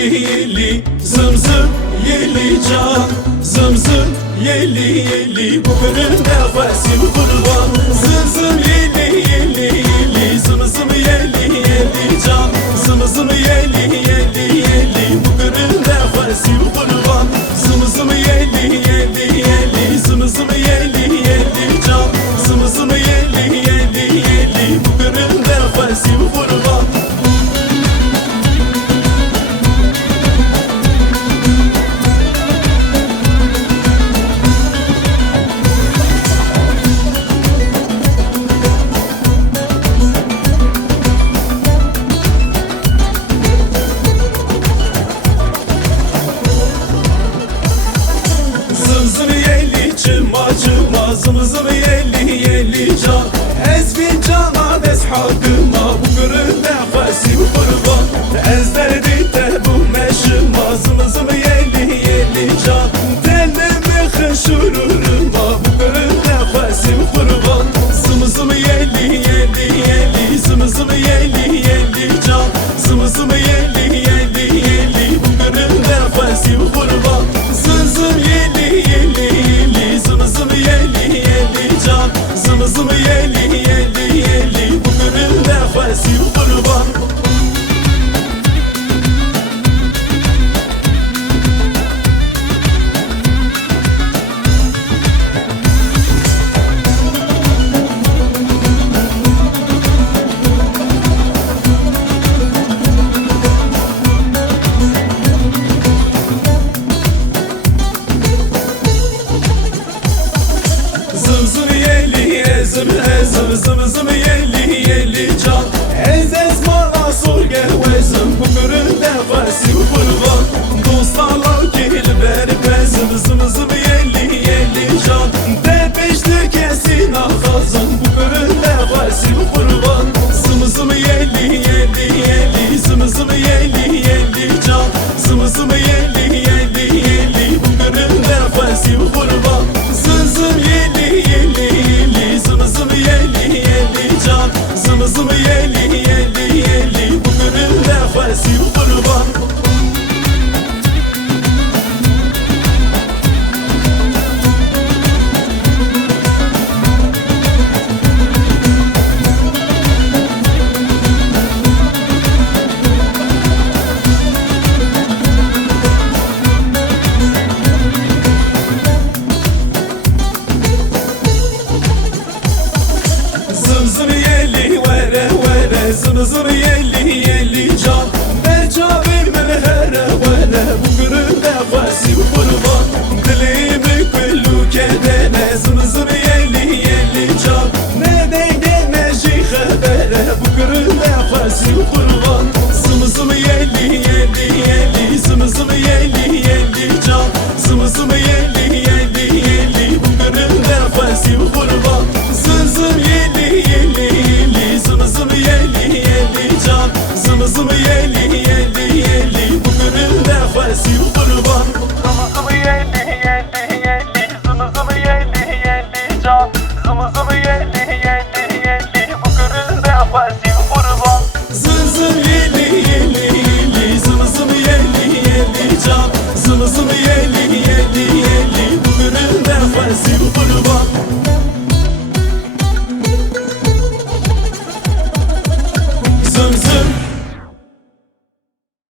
yeli yeli zım zım yeli can, zım zım yeli yeli bu gönül nefesim kurban. Zım zım yeli yeli yeli zım zım yeli yeli can, zım zım yeli yeli yeli bu gönül nefesim kurban. Zım zım yeli yeli yeli zım zım yeli yeli can, zım zım yeli yeli yeli bu gönül nefesim kurban. Çıma çıma zım zım yeli yeli can, ez bin cana des hakkıma bu gönül nefesim kurban. Ez derdi te bu meşıma zım zım yeli yeli can, tenime hışururuma bu gönül nefesim kurban. Zım zım yeli yeli yeli zım zım yeli yeli can, zım zım yeli yeli yeli bu gönül nefesim kurban. Zım zım yeli yeli zım zım yeli yeli can, zım zım yeli yeli yeli bu gönül nefesim kurban. Zım zım yeli ezim ezim zım zım yeli yeli can, ez ez bana sor gel vezim bu gönül nefesim kurban. Dostlarla gel ber bezim zım zım yeli yeli can, tepeşte kesin ağzım bu gönül nefesim kurban. Zım zım yeli yeli yeli zım zım yeli yeli can, zım zım yeli yeli yeli bu gönül nefesim kurban. Zım zım yeli yeli yeli zım zım yeli yeli can, zım zım yeli yeli yeli bu gönül nefesim kurban. Zım zım yeli vere vere zım zım yeli yeli can, bercabim here vere bu gönül nefesim kurban. Dilimi kullu kedene zım zım yeli yeli can, ne de gene jihebere bu gönül nefesim kurban.